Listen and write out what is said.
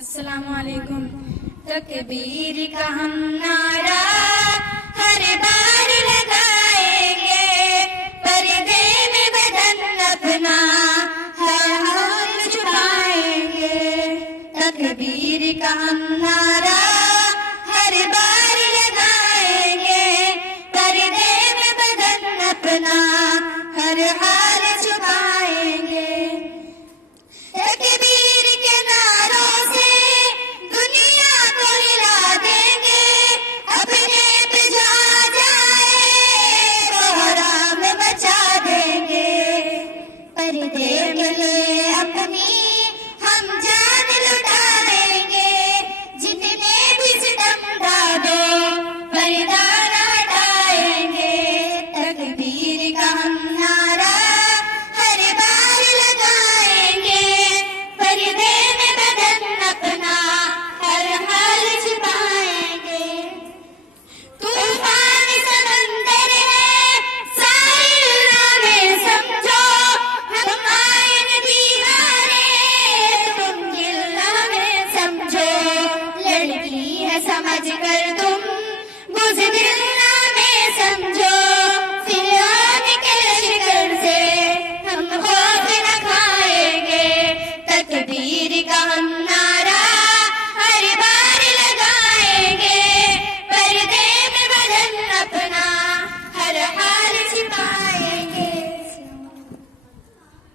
अस्सलामुअलैकुम। तकबीर का हम नारा हर बार लगाएंगे, पर्दे में बदन अपना हर हाल छुपाएंगे। तकबीर का हम नारा हर बार लगाएंगे, पर्दे में बदन अपना हर हाल छुपाएंगे। तकबीर के नारों से दुनिया को हिला देंगे, अपने पे जो आ जाए कोहराम मचा देंगे। पर्दे के लिए अपनी हम जान लुटा देंगे, जितने भी सितम डालो पर्दा न हटाएंगे। तकबीर का हम नारा हर बार लगाएंगे, पर्दे में बदन अपना हर हाल छुपाएंगे। तूफान समंदर है साहिल में समझो, हम आए दीवाने तुम गिल्ला में समझो। लड़की है समझ कर तुम बुज़दिल